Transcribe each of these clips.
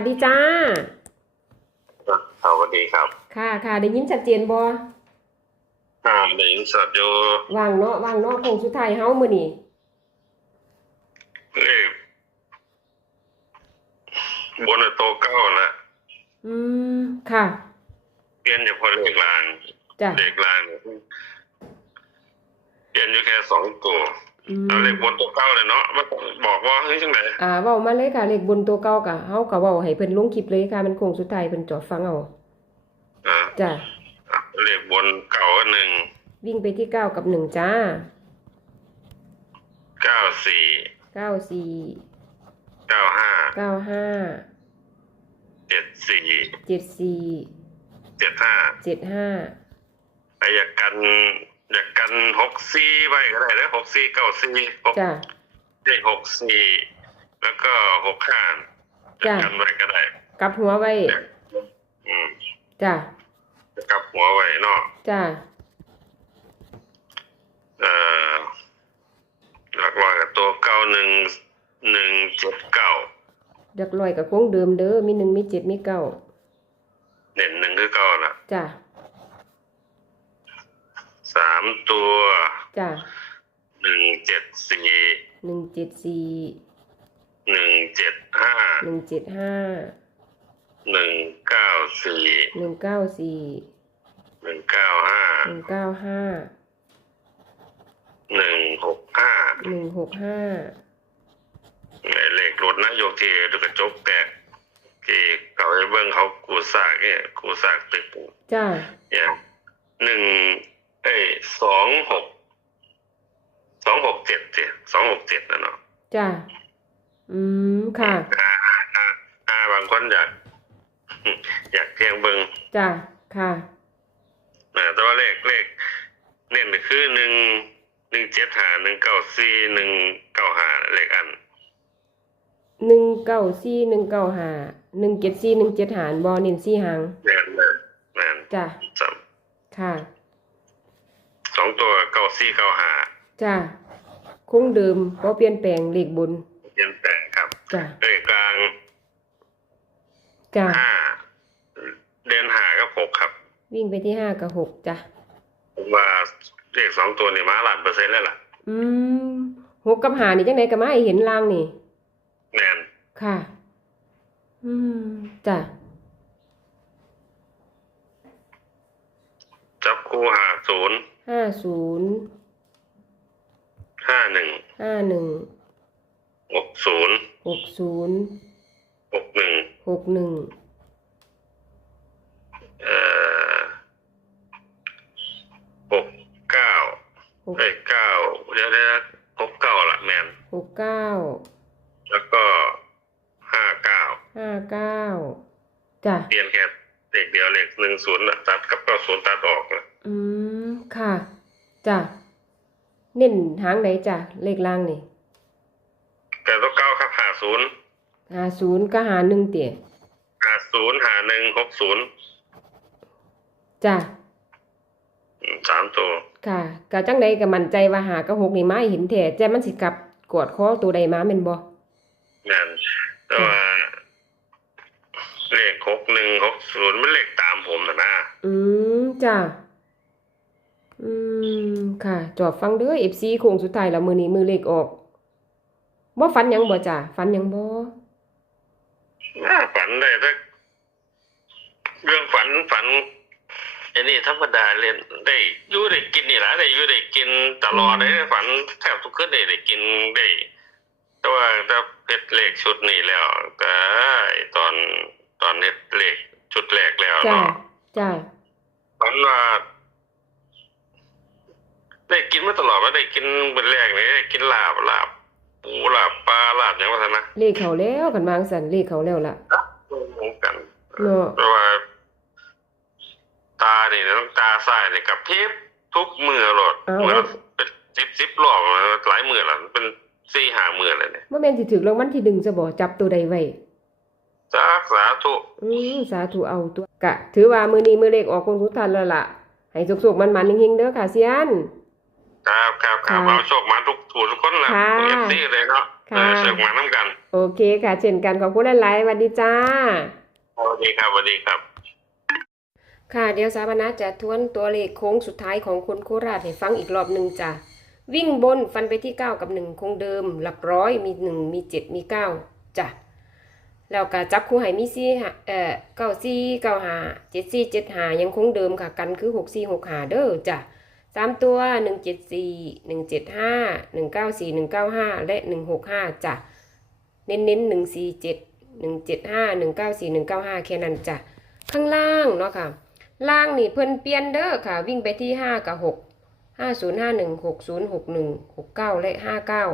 วัสดีจ้า สวัสดีครับ ค่ะค่ะได้ยินชัดเจนบ่อ่าได้ยินสดอยู่ว่างเนาะว่างเนาะคงสุดท้ายเฮามื้อนี้เลขบนโตะเก้าละอืม ค่ะ เปลี่ยนเฉพาะเลขลางจ้ะเลขลางเนี่ยเปลี่ยนอยู่แค่สองตัวอืม เอาเลขบนโตะเก้าเลยเนาะมันบอกว่าเฮ้ยจังไหนอ่าเว้ามาเลยค่ะเลขบนตัวเก่าก็เฮาก็เว้าให้เพิ่นลงคลิปเลยค่ะมันคงสุดท้ายเพิ่นจอดฟังเอาอ่าจ้ะเลขบนเก้าหนึ่งวิ่งไปที่9กับ1จ้าเก้าสี่94เก้าห้า95เจ็ดสี่74เจ็ดห้า75ไอ้อยากกัน อยากกันหกสี่ไปก็ได้เลยหกสี่เก้าสี่หกจ้ะ ได้หกสี่แล้วก็หกห้าจ้ะ กันไว้ก็ได้ กลับหัวไว้ อืมจ้ะ กลับหัวไว้เนาะจ้ะ เอ่อหลักร้อยกับตัวเก้าหนึ่งหนึ่งเจ็ดเก้าดักลอยก็คงเดิมเด้อ มี1มี7มี9เด่นหนึ่งคือเก้าละจ้ะ สามตัวจ้ะหนึ่งเจ็ดสี่174หนึ่งเจ็ดห้า175หนึ่งเก้าสี่หนึ่งเก้าสี่หนึ่งเก้าห้าหนึ่งเก้าห้าหนึ่งหกห้าหนึ่งหกห้าเลขรถนะโยกที่ดูกระจกแตกที่เขาไปเบิ้งเขากูสร้ากเนี่ยกูสร้ากตึกจ้าอย่างหนึ่ง เอ้ยสองหกสองหกเจ็ดเจ็ดสองหกเจ็ดนะเนาะจ้าอืมค่ะอ่าอ่าอ่าอ่าบางคนอยากอยากเพียงเบิ้งจ้าค่ะนะแต่ว่าเลขเลขเน้นก็คือหนึ่งหนึ่งเจ็ดหาหนึ่งเก้าสี่หนึ่งเก้าหาเลขอันหนึ่งเก้าสี่หนึ่งเก้าห้าหนึ่งเจ็ดสี่หนึ่งเจ็ดหารบอนินสี่หางแม่นแม่นแม่นจ้าสามค่ะส องตัวเก้าสี่เก้าหาจ้าคงเดิมเพราะเปลี่ยนแปลงเลขบนเปลี่ยนแปลงครับจ้าเลขกลางจ้าห้าเดือนหาก็หกครับ วิ่งไปที่ห้ากับหกจ้าผมว่าเลขสองตัวนี่มาล้านเปอร์เซ็นต์แล้วล่ะ อืมหกกับหานี่จังไดก็มาให้เห็นลางนี่แม่นค่ะ อืมจ้าจับคู่หาศูนย์ ห้าศูนย์ห้าหนึ่งห้าหนึ่งหกศูนย์หกศูนย์หกหนึ่งหกหนึ่งเอ่อหกเก้าหกไอ้ยเก้าเดี๋ยวเดี๋ยวหกเก้าละแมนหกเก้าแล้วก็ห้าเก้าห้าเก้าจ้ะเปลี่ยนแค่เลขเดียวเลขหนึ่งศูนย์ตัดกับเก้าศูนย์ตัดออกนะอืม ค่ะจ้ะเน้นหางไหนจ้ะเลขล่างนี่แต่ตัวเก้าครับหาศูนย์หาศูนย์ก็หาหนึ่งเตี๋ยหาศูนย์หาหนึ่งหกศูนย์จ้ะอืมสามตัว ค่ะกะจังใดก็มั่นใจว่าหากับหกนี่มาให้เห็นแท้แต่มันสิกลับกอดคอตัวใดมาแม่นบ่แมนแต่ว่าเลขหกหนึ่งหกศูนย์มันเลขตามผมนะนะอืมจ้ะอืม ค่ะ จอบฟังเด้อ FC โค้งสุดท้ายแล้วมื้อนี้มือเลขออกบ่ฝันหยังบ่จ้ะฝันหยังบ่น่าฝันได้ถ้าเรื่องฝันฝันอันนี้ธรรมดาเรียนได้อยู่ได้กินนี่แหละได้อยู่ได้กินตลอดได้ฝันแทบทุกคืนได้ได้กินได้ แต่ว่าถ้าเพชรเลขชุดนี้แล้วแต่ตอนตอนเน็ตเลขชุดแรกแล้วจ้ะเนาะจ้ะฝันว่า ได้กินมาตลอดว่าได้กินเป็นแรกนี่ได้กินลาบลาบปูลาบปลาลาบอย่างว่าซะนะเลขเขาแล้วกันมาจั่งซั่นเลขเขาแล้วล่ะงงกันเนาะเพราะว่า ตาเนี่ยต้องตาซ้ายเนี่ยกับพริบทุกมือโหลดอ้าวเหมือนเป็นสิบสิบรอบแล้วหลายมือแล้วเป็นสี่หามือเลยเนี่ยบ่แม่นสิถึกรางวัลที่หนึ่งซะบ่จับตัวใดไว้สาสาธุอืมสาธุเอาตัวกะ ถือว่ามื้อนี้มื้อเลขออกคงสุดทันแล้วล่ะ ให้สุกๆมันๆเฮงๆเด้อค่ะเซียน ครับครับครับค่ะ เอาโชคมาทุกถูกทุกคนนะค่ะ เอฟซีเลยเนาะเอค่ะอสนุกมาน้ำกันโอเคค่ะ เช่นกันขอบคุณหลายๆสวัสดีจ้า สวัสดีครับสวัสดีครับ ค่ะเดี๋ยวสาบานาจะทวนตัวเลขโค้งสุดท้ายของคนโคราชให้ฟังอีกรอบหนึ่งจ้ะวิ่งบนฟันไปที่ 9 กับ 1 คงเดิม หลักร้อยมี 1 มี 7 มี 9จ้ะแล้วก็จับคู่ให้มีสี่หาเอ่อเก้าสี่เก้าหาเจ็ดสี่เจ็ดหายังคงเดิมค่ะกันคือหกสี่หกหาเด้อจ้ะ สามตัวหนึ่งเจ็ดสี่หนึ่งเจ็ดห้าหนึ่งเก้าสี่หนึ่งเก้าห้าและหนึ่งหกห้าจ้ะเน้นเน้นหนึ่งสี่เจ็ดหนึ่งเจ็ดห้าหนึ่งเก้าสี่หนึ่งเก้าห้าแค่นั้นจ้ะข้างล่างเนาะค่ะ ล่างนี่เพิ่นเปลี่ยนเด้อค่ะ วิ่งไปที่ห้ากับหกห้าศูนย์ห้าหนึ่งหกศูนย์หกหนึ่งหกเก้าและห้าเก้า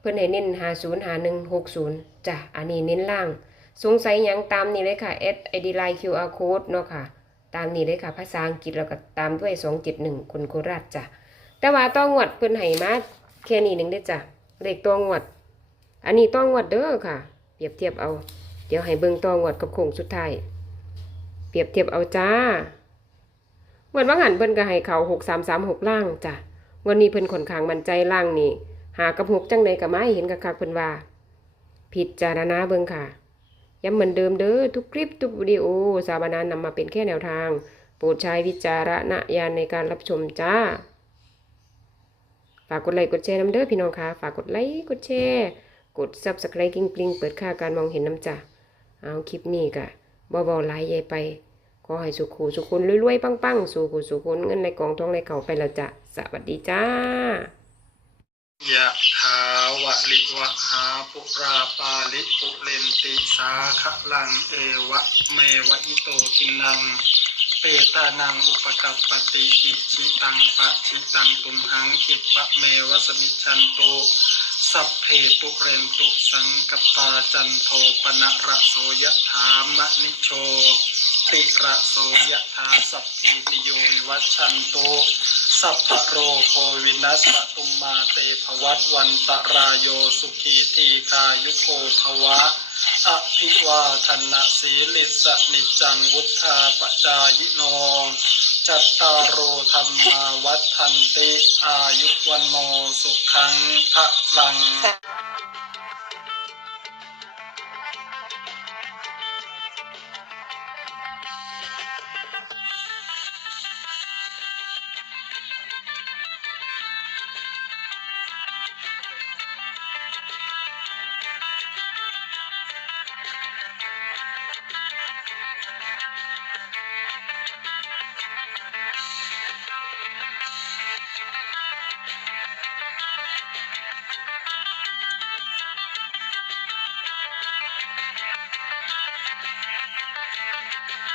เพิ่นให้เน้นหาศูนย์หาหนึ่งหกศูนย์จ้ะอันนี้เน้นล่าง สงสัยยังตามนี้เลยค่ะ S ID Line QR Code เนาะค่ะ ตามนี้เลยค่ะ ภาษาอังกฤษแล้วก็ตามด้วย271คนโคราชจ้ะ แต่ว่าต้องงวดเพิ่นให้มาแค่นี้หนึ่งเด้จ้ะ เลขต้องวด อันนี้ต้องงวดเด้อค่ะ เปรียบเทียบเอา เดี๋ยวให้เบิ่งต้องงวดกับโค้งสุดท้าย เปรียบเทียบเอาจ้าเมื่อว่างหันเพิ่นก็ให้เขา6336ล่างจ้ะ วันนี้เพิ่นค่อนขางมันใจล่างนี่ หากับหกจังใดก็มาให้เห็นคักเพิ่นว่า ผิดจารณาเบิ่งค่ะ ย้ำเหมือนเดิมเด้อทุกคลิปทุกวิดีโอสาบานานนำมาเป็นแค่แนวทาง โปรดใช้วิจารณญาณในการรับชมจ้า ฝากกดไลค์กดแชร์น้ำเด้อพี่น้องคะฝากกดไลค์กดแชร์กด subscribe กิ้งกลิงเปิดค่าการมองเห็นน้ำจ้าเอาคลิปนี้กะบ่บ่หลายใหญ่ไปขอให้สุขูสุขุนรวยๆปังๆสู่ขู่สุขุนเงินในกองทองในเก่าไปแล้วจ้ะสวัสดีจ้า ยะถาวะลิวะหาปุราปาลิปุเรนติสาขะลังเอวะเมวะอิโตกินัง เปตานังอุปกัปปติอิชิตังปะชิตังตุมหังคิปะเมวะสมิชันโตสัพเพปุเรนตุสังกปาจันโทปนะระโสยะถามะนิโชติระโสยะถาสัพพิติโยวัชันโต สัพพโรโควินัสตุมมาเตภวัตวันตรายโยสุขีทีคายุโกภวะอภิวาทนะสีลิสนิจังวุธาปจายโน จัตตารโอธรรมาวัฏทันติ อายุวันโนสุขังพระลัง